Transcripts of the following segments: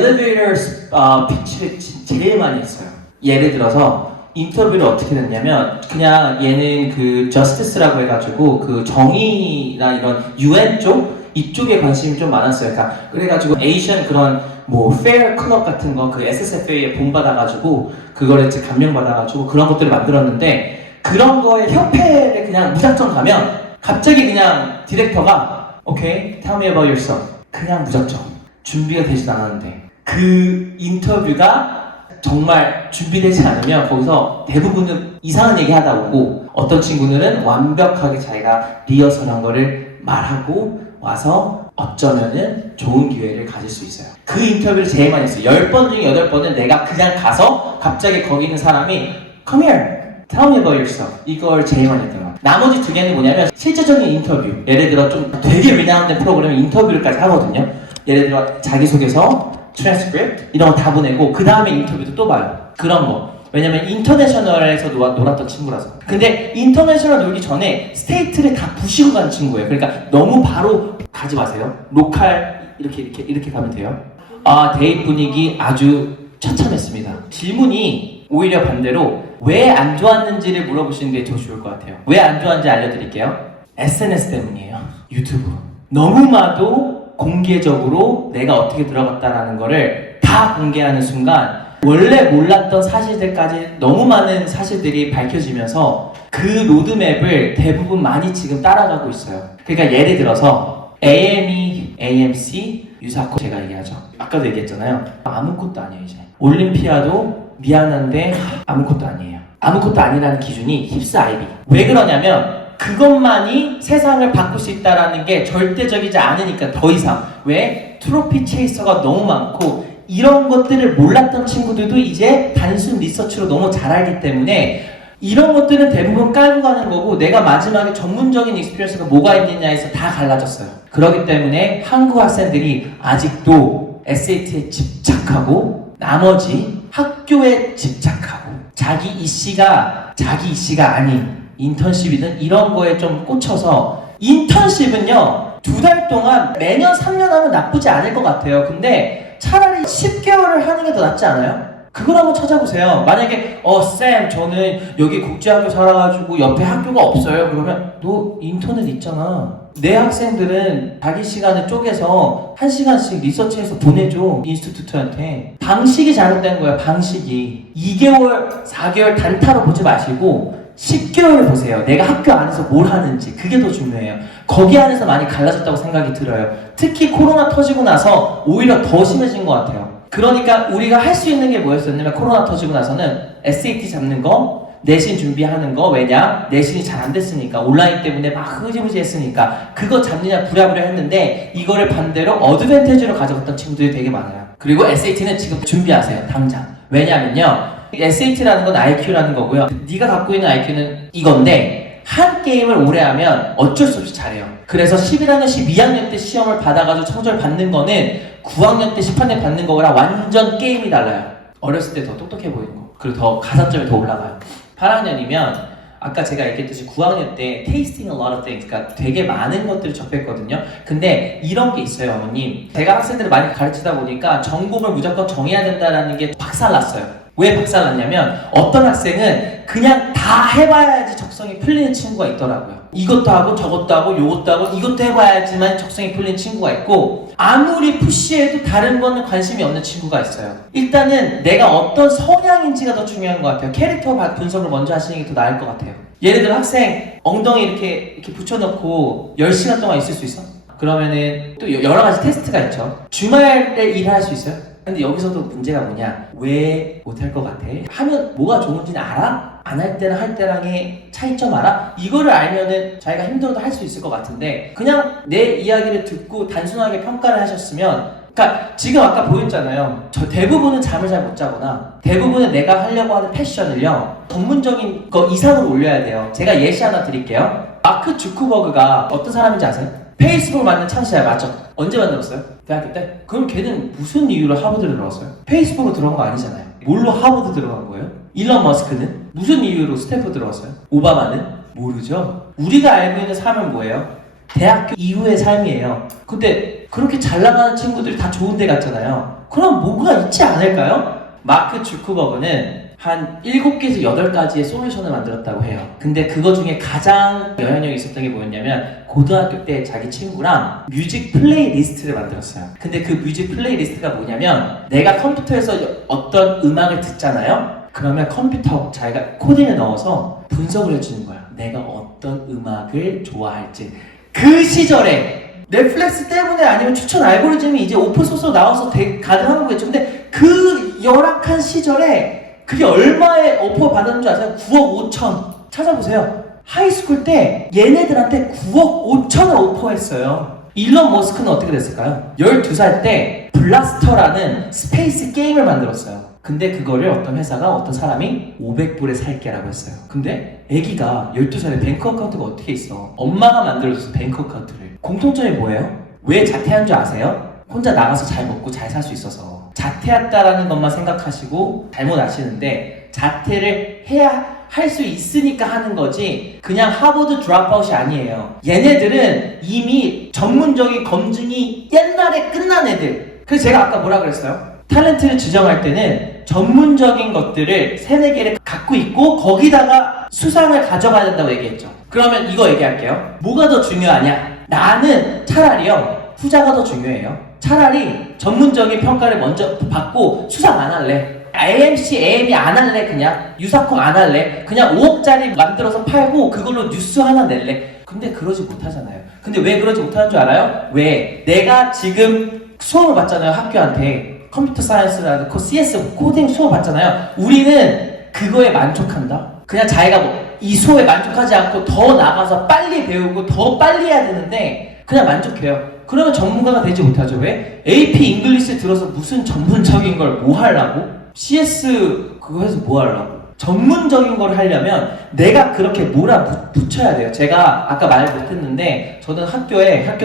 엘리베이터 피치를 제일 많이 했어요. 예를 들어서 인터뷰를 어떻게 됐냐면 그냥 얘는 그 저스티스라고 해가지고 그 정의나 이런 UN 쪽 이쪽에 관심이 좀 많았어요. 그래가지고 에이션 그런 뭐 페어 클럽 같은 거 그 SSFA에 본받아가지고 그거를 이제 감명받아가지고 그런 것들을 만들었는데 그런 거에 협회를 그냥 무작정 가면 갑자기 그냥 디렉터가 오케이, tell me about yourself. 그냥 무작정 준비가 되지도 않았는데 그 인터뷰가 정말 준비되지 않으면 거기서 대부분은 이상한 얘기 하다 오고 어떤 친구들은 완벽하게 자기가 리허설한 거를 말하고 와서 어쩌면은 좋은 기회를 가질 수 있어요. 그 인터뷰를 제일 많이 했어요. 10번 중에 8번은 내가 그냥 가서 갑자기 거기 있는 사람이 Come here, tell me about yourself. 이걸 제일 많이 했던 것 같아요. 나머지 2개는 뭐냐면 실제적인 인터뷰. 예를 들어 좀 되게 리나운된 프로그램에 인터뷰를까지 하거든요. 예를 들어 자기소개서, 트랜스크립트 이런 거 다 보내고 그 다음에 인터뷰도 또 봐요. 그런 거. 왜냐면 인터내셔널에서 놀았던 친구라서. 근데 인터내셔널 놀기 전에 스테이트를 다 부시고 가는 친구예요. 그러니까 너무 바로 가지 마세요. 로컬 이렇게 가면 돼요. 데이트 분위기 아주 처참했습니다. 질문이 오히려 반대로 왜 안 좋았는지를 물어보시는 게 더 좋을 것 같아요. 왜 안 좋았는지 알려드릴게요. SNS 때문이에요. 유튜브. 너무나도 공개적으로 내가 어떻게 들어갔다라는 거를 다 공개하는 순간 원래 몰랐던 사실들까지 너무 많은 사실들이 밝혀지면서 그 로드맵을 대부분 많이 지금 따라가고 있어요. 그러니까 예를 들어서 AME, AMC, 유사코 제가 얘기하죠. 아까도 얘기했잖아요. 아무것도 아니에요 이제. 올림피아도 미안한데 아무것도 아니에요. 아무것도 아니라는 기준이 힙스 아이비. 왜 그러냐면 그것만이 세상을 바꿀 수 있다는 게 절대적이지 않으니까 더 이상. 왜? 트로피 체이서가 너무 많고 이런 것들을 몰랐던 친구들도 이제 단순 리서치로 너무 잘 알기 때문에 이런 것들은 대부분 깔고 가는 거고 내가 마지막에 전문적인 익스피리언스가 뭐가 있느냐에서 다 갈라졌어요. 그렇기 때문에 한국 학생들이 아직도 SAT에 집착하고 나머지 학교에 집착하고 자기 이씨가 아닌 인턴십이든 이런 거에 좀 꽂혀서 인턴십은요 2달 동안 매년 3년 하면 나쁘지 않을 것 같아요. 근데 차라리 10개월을 하는 게 더 낫지 않아요? 그걸 한번 찾아보세요. 만약에 쌤 저는 여기 국제학교 살아가지고 옆에 학교가 없어요. 그러면 너 인터넷 있잖아. 내 학생들은 자기 시간을 쪼개서 1시간씩 리서치해서 보내줘. 인스티튜트한테. 방식이 잘못된 거야. 방식이. 2개월, 4개월 단타로 보지 마시고 10개월을 보세요. 내가 학교 안에서 뭘 하는지. 그게 더 중요해요. 거기 안에서 많이 갈라졌다고 생각이 들어요. 특히 코로나 터지고 나서 오히려 더 심해진 것 같아요. 그러니까 우리가 할 수 있는 게 뭐였었냐면 코로나 터지고 나서는 SAT 잡는 거, 내신 준비하는 거. 왜냐? 내신이 잘 안 됐으니까. 온라인 때문에 막 흐지부지 했으니까 그거 잡느냐 부랴부랴 했는데 이거를 반대로 어드밴티지로 가져갔던 친구들이 되게 많아요. 그리고 SAT는 지금 준비하세요. 당장. 왜냐면요 SAT라는 건 IQ라는 거고요. 네가 갖고 있는 IQ는 이건데 한 게임을 오래 하면 어쩔 수 없이 잘해요. 그래서 11학년, 12학년 때 시험을 받아가지고 성적을 받는 거는 9학년 때, 10학년 때 받는 거랑 완전 게임이 달라요. 어렸을 때 더 똑똑해 보이는 거. 그리고 더 가산점이 더 올라가요. 8학년이면 아까 제가 얘기했듯이 9학년 때 tasting a lot of things, 그러니까 되게 많은 것들을 접했거든요. 근데 이런 게 있어요, 어머님. 제가 학생들을 많이 가르치다 보니까 전공을 무조건 정해야 된다는 게 박살났어요. 왜 박살났냐면 어떤 학생은 그냥 다 해봐야지 적성이 풀리는 친구가 있더라고요. 이것도 하고 저것도 하고 요것도 하고 이것도 해봐야지만 적성이 풀리는 친구가 있고 아무리 푸시해도 다른 거는 관심이 없는 친구가 있어요. 일단은 내가 어떤 성향인지가 더 중요한 것 같아요. 캐릭터 분석을 먼저 하시는 게 더 나을 것 같아요. 예를 들어 학생 엉덩이 이렇게 붙여놓고 10시간 동안 있을 수 있어? 그러면은 또 여러 가지 테스트가 있죠. 주말에 일할 수 있어요? 근데 여기서도 문제가 뭐냐? 왜 못할 것 같아? 하면 뭐가 좋은지는 알아? 안 할 때랑 할 때랑의 차이점 알아? 이거를 알면은 자기가 힘들어도 할 수 있을 것 같은데 그냥 내 이야기를 듣고 단순하게 평가를 하셨으면 그러니까 지금 아까 보였잖아요. 저 대부분은 잠을 잘 못 자거나 대부분은 내가 하려고 하는 패션을요 전문적인 거 이상으로 올려야 돼요. 제가 예시 하나 드릴게요. 마크 주크버그가 어떤 사람인지 아세요? 페이스북을 만든 창시자야. 맞죠? 언제 만들었어요? 대학교 때? 그럼 걔는 무슨 이유로 하버드를 들어갔어요? 페이스북으로 들어간 거 아니잖아요. 뭘로 하버드 들어간 거예요? 일론 머스크는 무슨 이유로 스탠퍼드 들어갔어요? 오바마는 모르죠? 우리가 알고 있는 삶은 뭐예요? 대학교 이후의 삶이에요. 근데 그렇게 잘 나가는 친구들이 다 좋은 데 갔잖아요. 그럼 뭐가 있지 않을까요? 마크 주크버그는 한 7개에서 8가지의 솔루션을 만들었다고 해요. 근데 그거 중에 가장 영향력이 있었던 게 뭐였냐면 고등학교 때 자기 친구랑 뮤직 플레이리스트를 만들었어요. 근데 그 뮤직 플레이리스트가 뭐냐면 내가 컴퓨터에서 어떤 음악을 듣잖아요? 그러면 컴퓨터 자기가 코딩을 넣어서 분석을 해주는 거야. 내가 어떤 음악을 좋아할지. 그 시절에 넷플릭스 때문에 아니면 추천 알고리즘이 이제 오픈소스로 나와서 가능한 거겠죠. 근데 그 열악한 시절에 그게 얼마의 오퍼 받았는 줄 아세요? 9억 5천. 찾아보세요. 하이스쿨 때 얘네들한테 9억 5천을 오퍼했어요. 일론 머스크는 어떻게 됐을까요? 12살 때 블라스터라는 스페이스 게임을 만들었어요. 근데 그거를 어떤 회사가 어떤 사람이 500불에 살게라고 했어요. 근데 애기가 12살에 뱅크 어카운트가 어떻게 있어? 엄마가 만들어줬어, 뱅크 어카운트를. 공통점이 뭐예요? 왜 자퇴한 줄 아세요? 혼자 나가서 잘 먹고 잘 살 수 있어서. 자퇴했다라는 것만 생각하시고 잘못 아시는데 자퇴를 해야 할 수 있으니까 하는 거지 그냥 하버드 드랍아웃이 아니에요. 얘네들은 이미 전문적인 검증이 옛날에 끝난 애들. 그래서 제가 아까 뭐라 그랬어요? 탤런트를 지정할 때는 전문적인 것들을 3-4개를 갖고 있고 거기다가 수상을 가져가야 된다고 얘기했죠. 그러면 이거 얘기할게요. 뭐가 더 중요하냐? 나는 차라리요 후자가 더 중요해요. 차라리 전문적인 평가를 먼저 받고 수상 안 할래. AMC, AM이 안 할래. 그냥 유사콩 안 할래. 그냥 5억짜리 만들어서 팔고 그걸로 뉴스 하나 낼래. 근데 그러지 못하잖아요. 근데 왜 그러지 못하는 줄 알아요? 왜? 내가 지금 수업을 받잖아요. 학교한테 컴퓨터 사이언스라는 CS 코딩 수업 받잖아요. 우리는 그거에 만족한다. 그냥 자기가 이 수업에 만족하지 않고 더 나가서 빨리 배우고 더 빨리 해야 되는데 그냥 만족해요. 그러면 전문가가 되지 못하죠. 왜? AP 잉글리시 들어서 무슨 전문적인 걸 뭐 하려고? CS 그거 해서 뭐 하려고? 전문적인 걸 하려면 내가 그렇게 몰아붙여야 돼요. 제가 아까 말 못했는데 저는 학교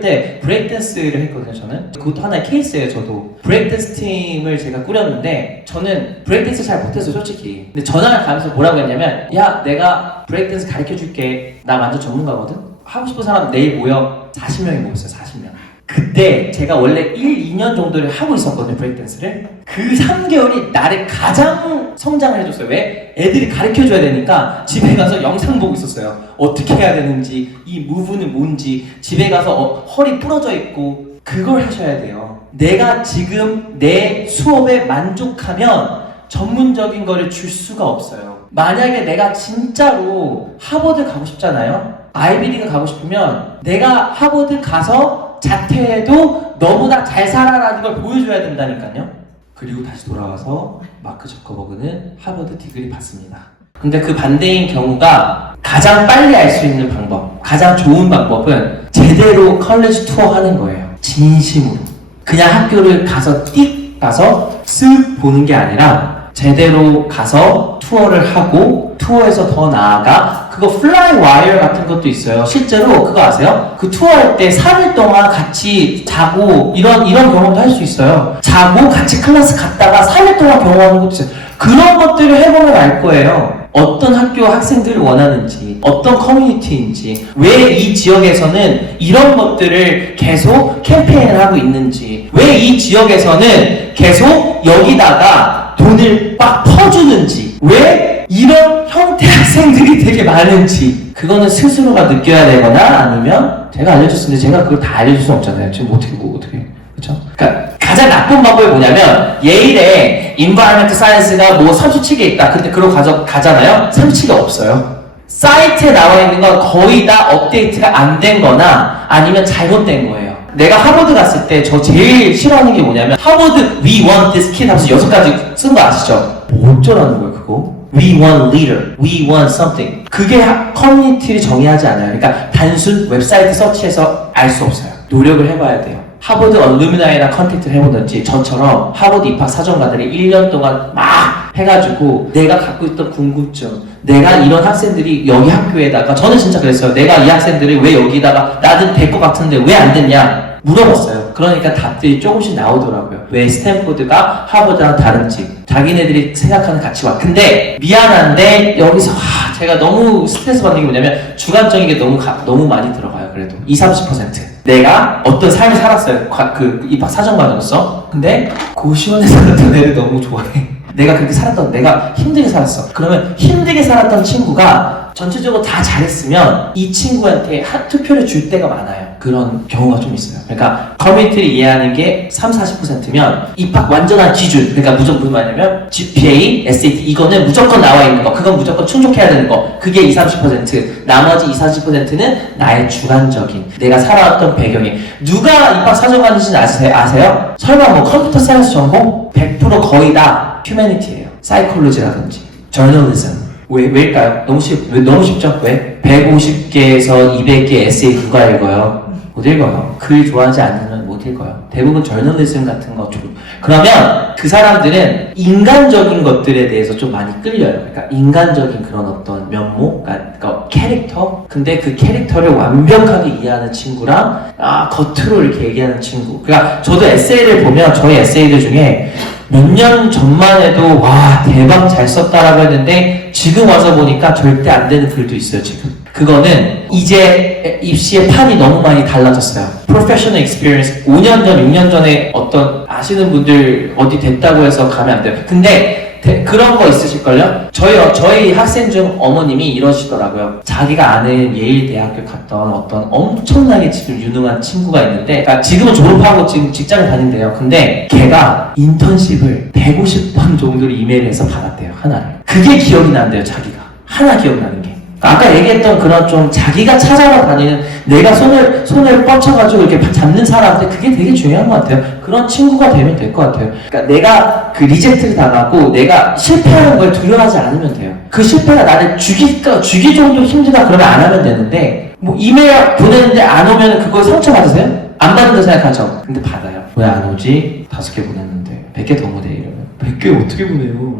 때 브레이크댄스를 했거든요. 저는 그것도 하나의 케이스예요. 저도 브레이크댄스 팀을 제가 꾸렸는데 저는 브레이크댄스 잘 못했어요. 솔직히. 근데 전화를 가면서 뭐라고 했냐면 야 내가 브레이크댄스 가르쳐줄게. 나 완전 전문가거든. 하고 싶은 사람 내일 모여. 40명이 모였어요. 40명. 그때 제가 원래 1, 2년 정도를 하고 있었거든요. 브레이크댄스를. 그 3개월이 나를 가장 성장을 해줬어요. 왜? 애들이 가르쳐줘야 되니까 집에 가서 영상 보고 있었어요. 어떻게 해야 되는지, 이 무브는 뭔지, 집에 가서 허리 부러져 있고 그걸 하셔야 돼요. 내가 지금 내 수업에 만족하면 전문적인 거를 줄 수가 없어요. 만약에 내가 진짜로 하버드 가고 싶잖아요. 아이비리그 가고 싶으면 내가 하버드 가서 자퇴해도 너보다 잘 살아라는 걸 보여줘야 된다니까요. 그리고 다시 돌아와서 마크 저커버그는 하버드 디그리 받습니다. 근데 그 반대인 경우가 가장 빨리 알 수 있는 방법, 가장 좋은 방법은 제대로 컬리지 투어 하는 거예요. 진심으로. 그냥 학교를 가서 띡 가서 쓱 보는 게 아니라 제대로 가서 투어를 하고 투어에서 더 나아가 그거 플라이 와이어 같은 것도 있어요. 실제로 그거 아세요? 그 투어할 때 3일 동안 같이 자고 이런 경험도 할 수 있어요. 자고 같이 클래스 갔다가 3일 동안 경험하는 것도 있어요. 그런 것들을 해보면 알 거예요. 어떤 학교 학생들을 원하는지, 어떤 커뮤니티인지, 왜 이 지역에서는 이런 것들을 계속 캠페인을 하고 있는지, 왜 이 지역에서는 계속 여기다가 돈을 막 퍼주는지, 왜 이런 형태 학생들이 되게 많은지, 그거는 스스로가 느껴야 되거나 아니면 제가 알려줬는데 제가 그걸 다 알려줄 수 없잖아요. 지금 어떻게 그렇죠? 그러니까 가장 나쁜 방법이 뭐냐면 예일에 Environmental Science가 뭐 37개 있다. 근데 그걸 가잖아요. 37개 없어요. 사이트에 나와 있는 건 거의 다 업데이트가 안 된 거나 아니면 잘못된 거예요. 내가 하버드 갔을 때 저 제일 싫어하는 게 뭐냐면 하버드 We want this kid 하면서 6가지 쓴 거 아시죠? 뭐 어쩌라는 거예요 그거? We want leader, we want something. 그게 커뮤니티를 정의하지 않아요. 그러니까 단순 웹사이트 서치해서 알 수 없어요. 노력을 해봐야 돼요. 하버드 얼루미나이랑 컨택트를 해보든지 저처럼 하버드 입학 사정가들이 1년 동안 막 해가지고 내가 갖고 있던 궁금증, 내가 이런 학생들이 여기 학교에다가 저는 진짜 그랬어요. 내가 이 학생들을 왜 여기다가 나도 될 것 같은데 왜 안 됐냐? 물어봤어요. 그러니까 답들이 조금씩 나오더라고요. 왜 스탠포드가 하버드랑 다른지, 자기네들이 생각하는 가치관. 근데 미안한데 여기서 제가 너무 스트레스 받는 게 뭐냐면 주관적인 게 너무 많이 들어가요. 그래도 20-30%. 내가 어떤 삶을 살았어요. 입학 사정관으로서. 근데 고시원에 살았던 애를 너무 좋아해. 내가 그렇게 살았던, 내가 힘들게 살았어. 그러면 힘들게 살았던 친구가 전체적으로 다 잘했으면 이 친구한테 투표를 줄 때가 많아요. 그런 경우가 좀 있어요. 그러니까 커뮤니티를 이해하는 게 30-40%면 입학 완전한 기준, 그러니까 무슨 말이냐면 GPA, SAT 이거는 무조건 나와 있는 거, 그건 무조건 충족해야 되는 거, 그게 20-30%. 나머지 20-40%는 나의 주관적인, 내가 살아왔던 배경이. 누가 입학 사정관인지는 아세요? 설마 뭐 컴퓨터 사이언스 전공? 100% 거의 다 휴머니티예요. 사이콜로지라든지 저널리즘. 왜일까요? 너무 쉽죠? 왜? 150개에서 200개 에세이 누가 읽어요? 못 읽어요. 글 좋아하지 않으면 못 읽어요. 대부분 저널리즘 같은 거 좀. 그러면 그 사람들은 인간적인 것들에 대해서 좀 많이 끌려요. 그러니까 인간적인 그런 어떤 면모, 그러니까 캐릭터. 근데 그 캐릭터를 완벽하게 이해하는 친구랑 겉으로 이렇게 얘기하는 친구. 그러니까 저도 에세이를 보면 저희 에세이들 중에 몇 년 전만 해도 와 대박 잘 썼다라고 했는데 지금 와서 보니까 절대 안 되는 글도 있어요. 지금 그거는 이제 입시의 판이 너무 많이 달라졌어요. Professional experience 5년 전, 6년 전에 어떤 아시는 분들 어디 됐다고 해서 가면 안 돼요. 근데 그런 거 있으실걸요? 저희 학생 중 어머님이 이러시더라고요. 자기가 아는 예일 대학교 갔던 어떤 엄청나게 지금 유능한 친구가 있는데, 그러니까 지금은 졸업하고 지금 직장을 다닌대요. 근데 걔가 인턴십을 150번 정도를 이메일해서 받았대요. 하나를. 그게 기억이 난대요. 자기가. 하나 기억나는 게. 아까 얘기했던 그런 좀 자기가 찾아가 다니는, 내가 손을 뻗쳐가지고 이렇게 잡는 사람한테 그게 되게 중요한 것 같아요. 그런 친구가 되면 될 것 같아요. 그러니까 내가 그 리젝트를 당하고 내가 실패하는 걸 두려워하지 않으면 돼요. 그 실패가 나를 죽이 정도 힘들다 그러면 안 하면 되는데, 뭐 이메일 보내는데 안 오면 그거 상처 받으세요? 안 받는다 생각하죠? 근데 받아요. 왜 안 오지? 5개 보냈는데 100개 더 보내 이러면 100개 어떻게 보내요?